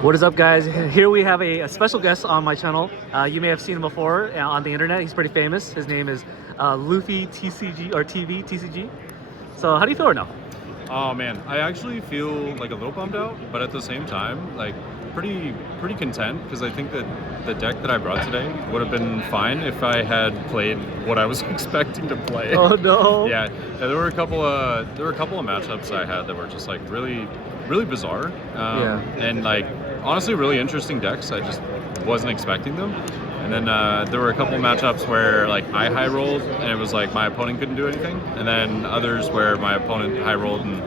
What is up, guys? Here we have a special guest on my channel. You may have seen him before on the internet. He's pretty famous. His name is Luffy TCG or TV TCG. So how do you feel right now? Oh man, I actually feel like a little bummed out, but at the same time, like pretty content, because I think that the deck that I brought today would have been fine if I had played what I was expecting to play. Oh no! Yeah, there were a couple of matchups I had that were just like really bizarre. And like honestly really interesting decks. I just wasn't expecting them. And then there were a couple matchups where like I high rolled and it was like my opponent couldn't do anything, and then others where my opponent high rolled and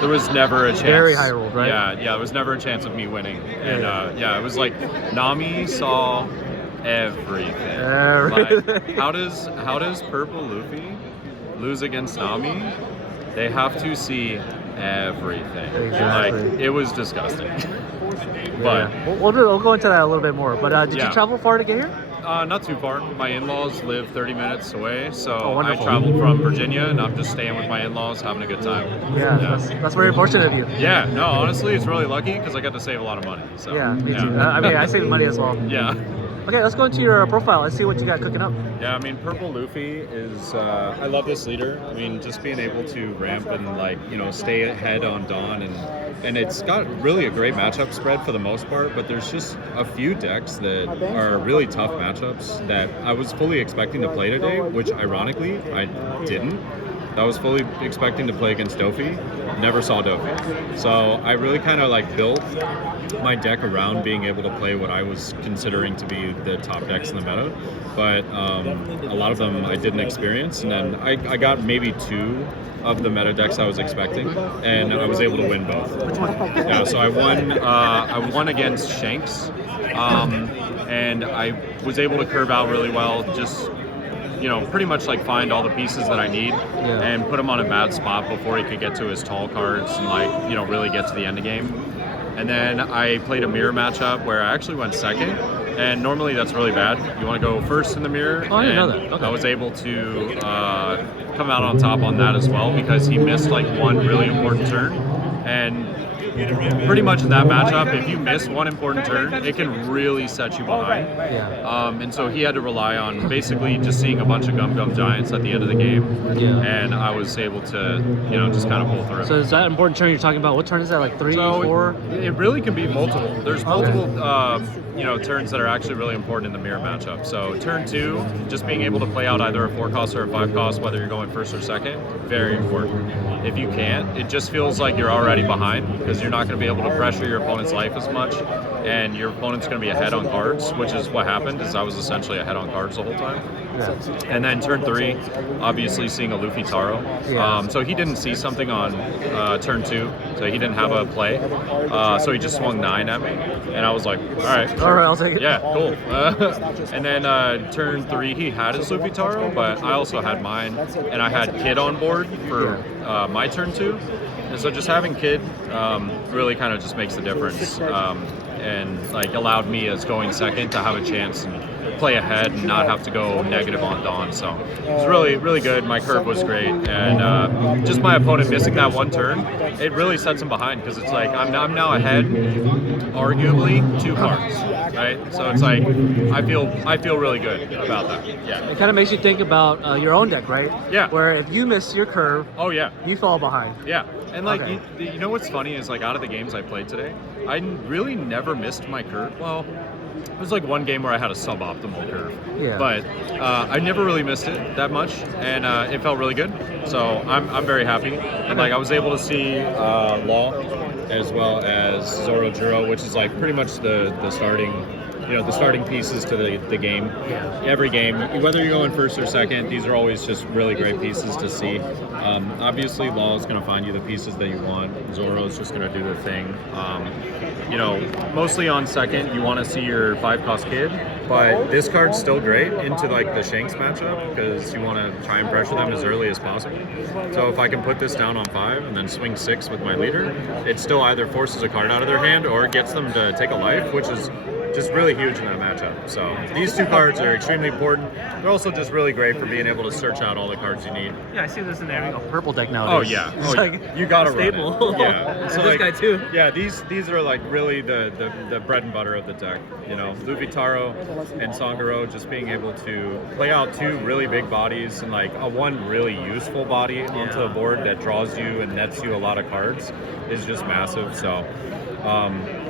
there was never a chance. Very high rolled, right? Yeah, there was never a chance of me winning. And it was like Nami saw everything. Like, how does Purple Luffy lose against Nami? They have to see everything. Exactly. Like, it was disgusting. But we'll go into that a little bit more. But did you travel far to get here? Not too far. My in-laws live 30 minutes away, so I wonderful. traveled from Virginia, and I'm just staying with my in-laws, having a good time. Yeah. That's very fortunate of you. Yeah, no, honestly, it's really lucky because I got to save a lot of money. So, yeah, me too. I mean, I save money as well. Yeah. Okay, let's go into your profile. Let's see what you got cooking up. Yeah, I mean, Purple Luffy is, I love this leader. I mean, just being able to ramp and, like, you know, stay ahead on Dawn, and it's got really a great matchup spread for the most part, but there's just a few decks that are really tough matchups that I was fully expecting to play today, which ironically, I didn't. I was fully expecting to play against Dofi, never saw Dofi. So I really kind of like built my deck around being able to play what I was considering to be the top decks in the meta, but a lot of them I didn't experience, and then I got maybe two of the meta decks I was expecting, and I was able to win both. Yeah, so I won against Shanks, and I was able to curve out really well, just pretty much like find all the pieces that I need and put him on a bad spot before he could get to his tall cards and like, really get to the end of game. And then I played a mirror matchup where I actually went second, and normally that's really bad. You want to go first in the mirror. Oh, I didn't know that. Okay. I was able to come out on top on that as well because he missed like one really important turn. And pretty much in that matchup, if you miss one important turn, it can really set you behind. And so he had to rely on basically just seeing a bunch of Gum Giants at the end of the game. And I was able to, just kind of pull through. So is that important turn you're talking about? What turn is that, like 3, 4? It really can be multiple. There's multiple, turns that are actually really important in the mirror matchup. So turn 2, just being able to play out either a 4 cost or a 5 cost, whether you're going first or second, very important. If you can't, it just feels like you're already behind because you're not going to be able to pressure your opponent's life as much, and your opponent's going to be ahead on cards, which is what happened, is I was essentially ahead on cards the whole time. And then turn 3, obviously seeing a Luffy Taro. So he didn't see something on turn 2, so he didn't have a play. So he just swung 9 at me, and I was like, all right, I'll take it. Yeah, cool. And then turn 3, he had his Luffy Taro, but I also had mine, and I had Kid on board for my turn 2. And so just having Kid really kind of just makes the difference, and like allowed me as going second to have a chance and play ahead and not have to go negative on Dawn. So it was really good. My curve was great, and just my opponent missing that one turn, it really sets him behind because it's like I'm now ahead, arguably 2 cards, right? So it's like I feel really good about that. Yeah. It kind of makes you think about your own deck, right? Yeah. Where if you miss your curve, you fall behind. Yeah. And like you know what's funny is like out of the games I played today, I really never missed my curve. Well, it was like one game where I had a suboptimal curve, but I never really missed it that much, and it felt really good. So I'm very happy, and like I was able to see Law as well as Zoro Juro, which is like pretty much the starting. The starting pieces to the game. Every game, whether you're going first or second, these are always just really great pieces to see. Obviously, Law is going to find you the pieces that you want. Zoro is just going to do the thing. Mostly on second, you want to see your 5-cost Kid, but this card's still great into like the Shanks matchup because you want to try and pressure them as early as possible. So if I can put this down on 5 and then swing 6 with my leader, it still either forces a card out of their hand or gets them to take a life, which is just really huge in that matchup. So these two cards are extremely important. They're also just really great for being able to search out all the cards you need. Yeah, I see this in every purple deck now. Oh yeah, It's like you gotta a run staple. it. Yeah, So this guy too. Yeah, these are like really the bread and butter of the deck. You know, Luffy Taro and Sangoro just being able to play out two really big bodies and like a one really useful body onto the board that draws you and nets you a lot of cards is just massive. So.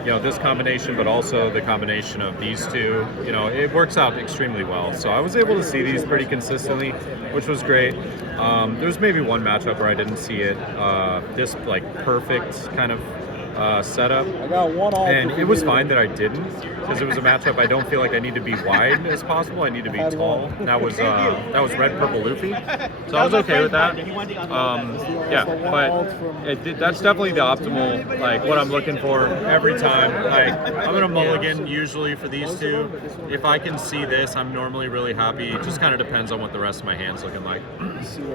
You know, this combination, but also the combination of these two, you know, it works out extremely well. So I was able to see these pretty consistently, which was great. There's maybe one matchup where I didn't see it, this like perfect kind of setup, and it was fine that I didn't, because it was a matchup I don't feel like I need to be wide as possible. I need to be tall. That was red purple Luffy, so I was okay with that. Yeah, but that's definitely the optimal, like what I'm looking for every time. Like I'm gonna mulligan usually for these two. If I can see this, I'm normally really happy. It just kind of depends on what the rest of my hand's looking like.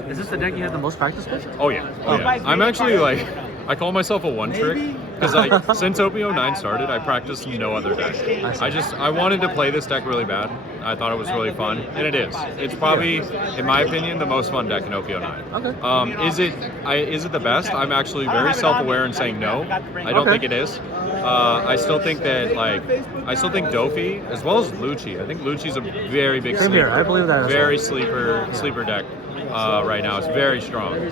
Is this the deck you had the most practice with? Oh yeah, oh yeah. I'm actually like, I call myself a one trick because like since OP09 started, I practiced no other deck. I wanted to play this deck really bad. I thought it was really fun, and it is. It's probably, in my opinion, the most fun deck in OP09. Okay. Is it the best? I'm actually very self-aware in saying no. I don't think it is. I still think that I still think Dofi as well as Lucci. I think Lucci's a very big Same sleeper. here. I believe that. Very sleeper deck right now. It's very strong.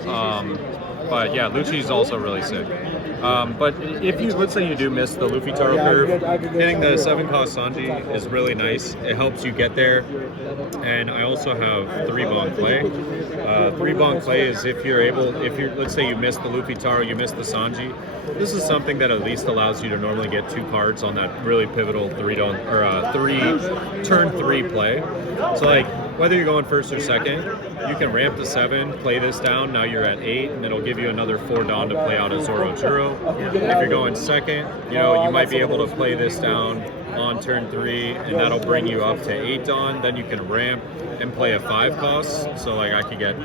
But yeah, Lucci's also really sick. But if you, let's say you do miss the Luffy Taro curve, hitting the 7-cost Sanji is really nice. It helps you get there. And I also have 3 Bon Clay. 3 Bon Clay is if you're, let's say you miss the Luffy Taro, you miss the Sanji. This is something that at least allows you to normally get 2 cards on that really pivotal turn 3 play. So like, whether you're going first or second, you can ramp to 7, play this down, now you're at 8, and it'll give you another 4 Dawn to play out a Zoro Juro. If you're going second, you know, you might be able to play this down on turn 3, and that'll bring you up to 8 Dawn. Then you can ramp and play a 5-cost. So like I could get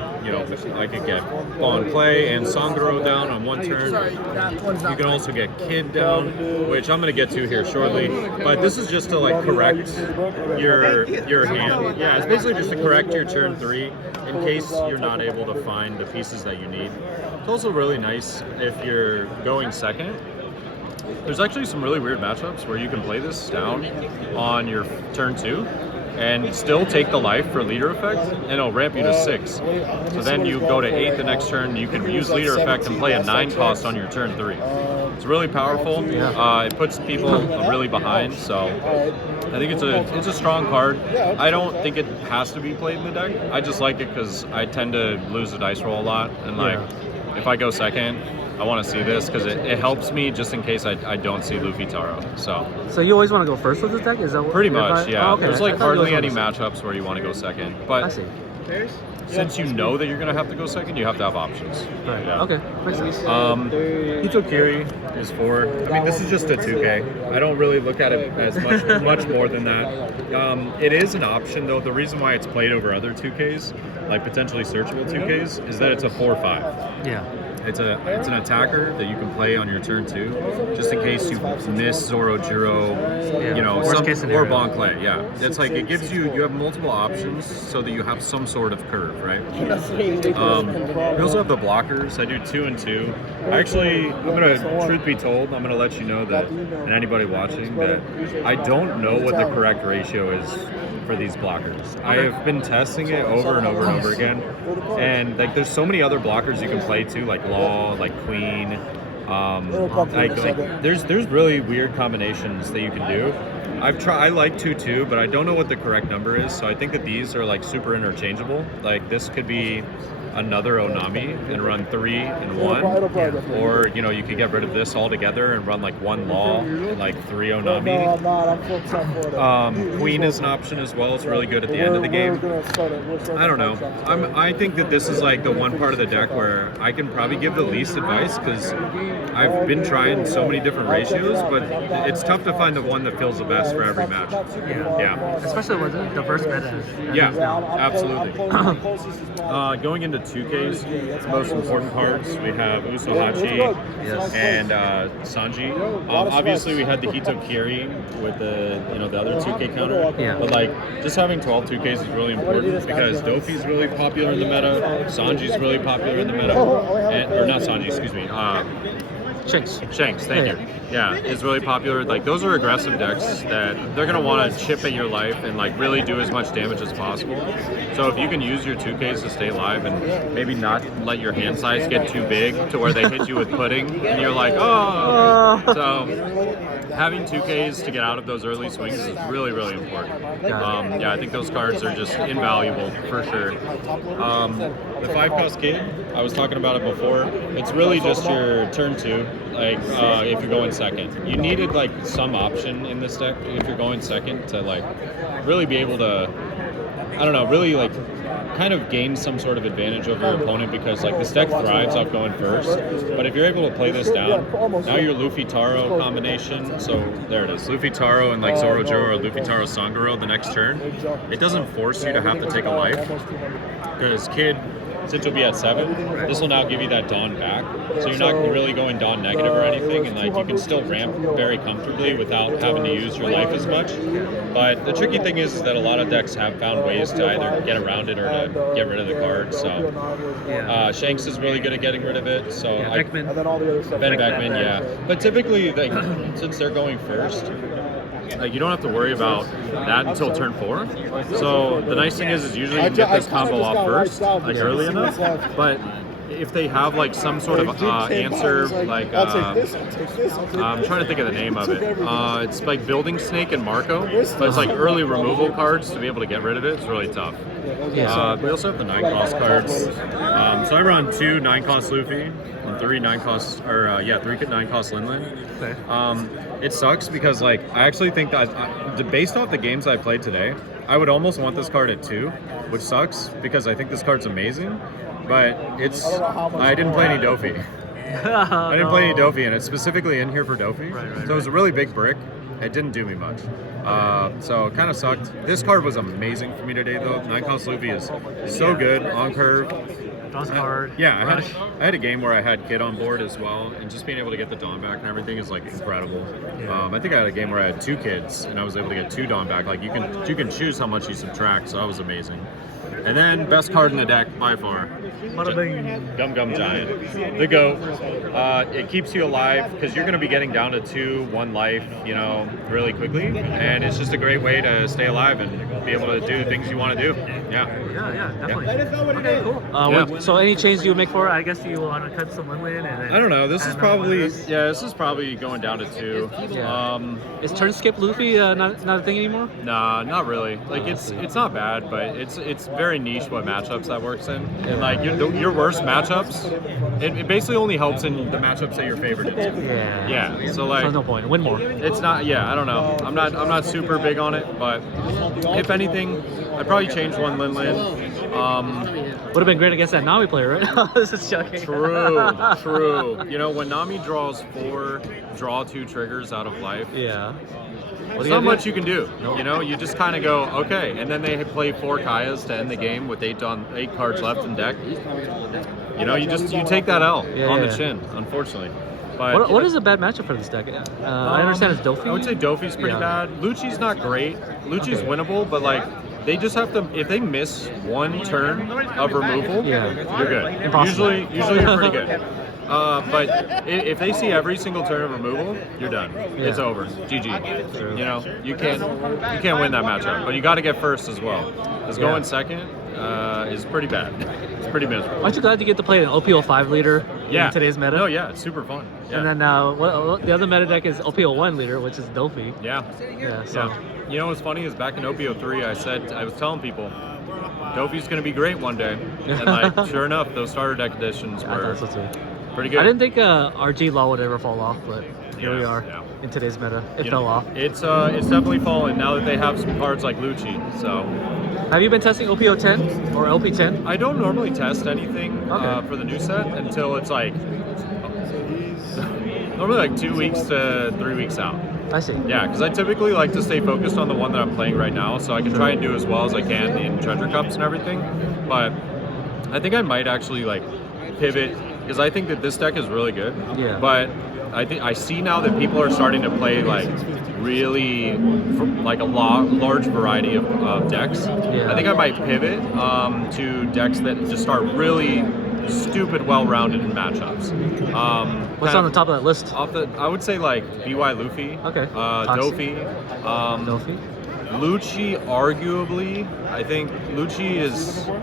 Bon Clay and Sangoro down on 1 turn. You can also get Kid down, which I'm gonna get to here shortly. But this is just to like correct your hand. Yeah, it's basically just to correct your turn 3 in case you're not able to find the pieces that you need. It's also really nice if you're going second. There's actually some really weird matchups where you can play this down on your turn 2 and still take the life for leader effect, and it'll ramp you to 6. So then you go to 8 the next turn, you can use leader effect and play a 9-cost on your turn 3. It's really powerful. It puts people really behind, so I think it's a strong card. I don't think it has to be played in the deck. I just like it because I tend to lose the dice roll a lot, and like if I go second, I want to see this because it helps me just in case I don't see Luffy Taro. So you always want to go first with this deck? Is that what, pretty much? Yeah. Oh, okay. There's like hardly any matchups where you want to go second, but I see. since you know that you're going to have to go second, you have to have options. Right. Yeah. Okay. Makes sense. Hitokiri is 4. I mean, this is just a 2K. I don't really look at it as much more than that. It is an option, though. The reason why it's played over other 2Ks, like potentially searchable 2Ks, is that it's a 4/5. Yeah. It's an attacker that you can play on your turn 2, just in case you miss Zoro Juro, you know, or Bon Clay. Yeah, it's like it gives you have multiple options so that you have some sort of curve, right? We also have the blockers. I do 2 and 2. Truth be told, I'm gonna let you know that, and anybody watching, that I don't know what the correct ratio is for these blockers. I have been testing it over and over and over again, and like there's so many other blockers you can play too, like Law, like Queen. There's really weird combinations that you can do. I like 2/2, but I don't know what the correct number is, so I think that these are like super interchangeable. Like this could be another Onami and run 3 and 1, or you know, you could get rid of this altogether and run like 1 Law, like 3 Onami. Queen is an option as well. It's really good at the end of the game. I don't know. I think that this is like the one part of the deck where I can probably give the least advice because I've been trying so many different ratios, but it's tough to find the one that feels the best for every match. Yeah. Especially with the diverse meta. Yeah, absolutely. Going into 2Ks, the most important cards. We have Usohachi and Sanji. Obviously, we had the Hitokiri with the the other 2K counter. Yeah. But like just having 12 2Ks is really important because Dofi's really popular in the meta, Sanji's really popular in the meta, or not Sanji, excuse me. Shanks, thank you. Yeah, is really popular. Like those are aggressive decks that they're gonna want to chip at your life and like really do as much damage as possible. So if you can use your 2Ks to stay alive and maybe not let your hand size get too big to where they hit you with pudding and you're like, oh. So having 2Ks to get out of those early swings is really, really important. Yeah, I think those cards are just invaluable for sure. The 5-cost kid, I was talking about it before. It's really just your turn 2. Like if you're going second, you needed like some option in this deck if you're going second to like really be able to, I don't know, really like kind of gain some sort of advantage over your opponent because like this deck thrives off going first. But if you're able to play this down, now your Luffy Taro combination, so there it is, Luffy Taro and like Zorojo or Luffy Taro Sangoro the next turn, it doesn't force you to have to take a life because Kid, since you'll be at 7, this will now give you that Dawn back. So you're not really going Dawn negative or anything, and like you can still ramp very comfortably without having to use your life as much. But the tricky thing is that a lot of decks have found ways to either get around it or to get rid of the card. So Shanks is really good at getting rid of it. So Beckman. Ben Beckman, yeah. But typically, like since they're going first, like you don't have to worry about that until turn 4. So the nice thing is usually you can get this combo off first, like early enough. But if they have like some sort of answer, like I'm trying to think of the name of it. It's like Building Snake and Marco, but it's like early removal cards to be able to get rid of it. It's really tough. We also have the 9-cost cards. So I run 2 9-cost Luffy and 3 9-cost, or 3 9-cost Linlin. Okay. It sucks because like I actually think that based off the games I played today, I would almost want this card at 2, which sucks because I think this card's amazing. But I didn't play any Dofi. I didn't play any Dofi, and it's specifically in here for Dofi. So it was a really big brick. It didn't do me much. So it kind of sucked. This card was amazing for me today, though. 9-cost Luffy is so good on curve. Yeah, I had a game where I had Kid on board as well, and just being able to get the Dawn back and everything is like incredible. I think I had a game where I had 2 kids, and I was able to get 2 Dawn back. Like you can choose how much you subtract, so that was amazing. And then best card in the deck by far, Gum Gum Giant, the GOAT. It keeps you alive because you're going to be getting down to 2, 1 life, really quickly, and it's just a great way to stay alive and be able to do things you want to do. Yeah, definitely. Okay, cool. So any change you would make for it? I guess you want to cut some Linlin and then, I don't know. This is probably going down to 2. Is turn skip Luffy not a thing anymore? Nah, not really. Like it's not bad, but it's very niche what matchups that works in. And like your worst matchups, it basically only helps in the matchups that you're favored in. Yeah. So like, no point. Win more. It's not. Yeah, I don't know. I'm not super big on it, but if anything, I'd probably change one Linlin. Would have been great against that Nami player, right? This is joking. True. When Nami draws 4 draw 2 triggers out of life. There's not much you can do. You just kind of go, okay, and then they play 4 Kayas to end the game with 8 cards left in deck. You take that L on the chin, unfortunately. But what is a bad matchup for this deck? I understand it's Dofi. I would say Dofi's pretty bad. Lucci's not great. Lucci's winnable, but like they just have to. If they miss 1 turn of removal, you're good. Impossible. Usually you're pretty good. But if they see every single turn of removal, you're done. It's over. GG. You can't win that matchup. But you got to get first as well. Because going second is pretty bad. It's pretty miserable. Aren't you glad you get to play an OPO5 leader in today's meta? No, it's super fun. And then the other meta deck is OPO1 leader, which is Dofi. So. What's funny is back in OPO3, I was telling people, Dofi's going to be great one day. And like, sure enough, those starter deck editions were pretty good. I didn't think RG Law would ever fall off, but here we are in today's meta. It fell off. It's definitely fallen now that they have some cards like Lucci. So, have you been testing OPO10 or LP10? I don't normally test anything for the new set until it's like normally like 2 weeks to 3 weeks out. I see. Yeah, because I typically like to stay focused on the one that I'm playing right now, so I can try and do as well as I can in treasure cups and everything. But I think I might actually like pivot because I think that this deck is really good. Yeah. But I think I see now that people are starting to play like really like a large variety of decks. Yeah. I think I might pivot to decks that just start really stupid well-rounded in matchups. What's on the top of that list? I would say like BY Luffy. Okay. Dofi. Dofi. Lucci, arguably, I think Lucci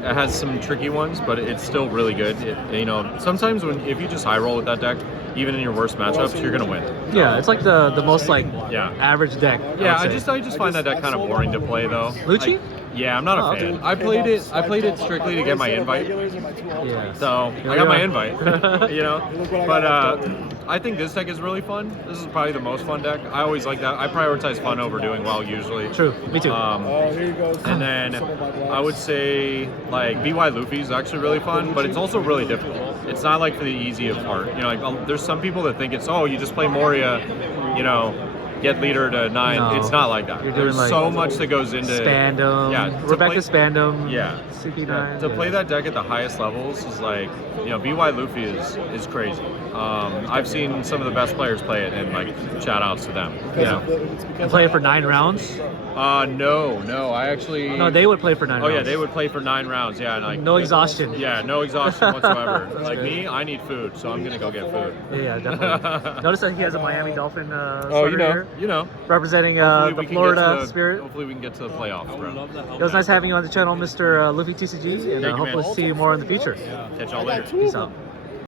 has some tricky ones, but it's still really good. You know, sometimes if you just high roll with that deck, even in your worst matchups, you're gonna win. Yeah, it's like the most like Yeah. average deck. Yeah, I just find that deck kind of boring to play though. Lucci? Yeah, I'm not a fan. okay. I played it strictly to get my invite. Yeah. So Here I we got my are. invite, you know. But I think this deck is really fun. This is probably the most fun deck. I always like that. I prioritize fun over doing well usually. True. Me too. And then I would say like BY Luffy is actually really fun, but it's also really difficult. It's not like for the easy of part. You know, like there's some people that think it's you just play Moria, you know, get leader to 9. No. It's not like that. You're doing There's like so much that goes into Spandom. Yeah, We're back to Spandom. Yeah. CP9. To play that deck at the highest levels is like, you know, BY Luffy is crazy. I've seen some of the best players play it, and like shout outs to them. Yeah. And play it for 9 rounds? No, I actually. No, they would play for 9 rounds. Oh yeah, they would play for 9 rounds. Yeah, and like No exhaustion. Yeah, no exhaustion whatsoever. Like great. me, I need food, so I'm gonna go get food. Yeah, definitely. Notice that he has a Miami Dolphin Oh, sweater here, you know. representing Hopefully the we can Florida get to spirit. Hopefully we can get to the playoffs, bro. It was nice having you on the channel, Mr. Luffy TCG, and Thank you, hopefully man. see you more in the future. Catch y'all later. Peace out.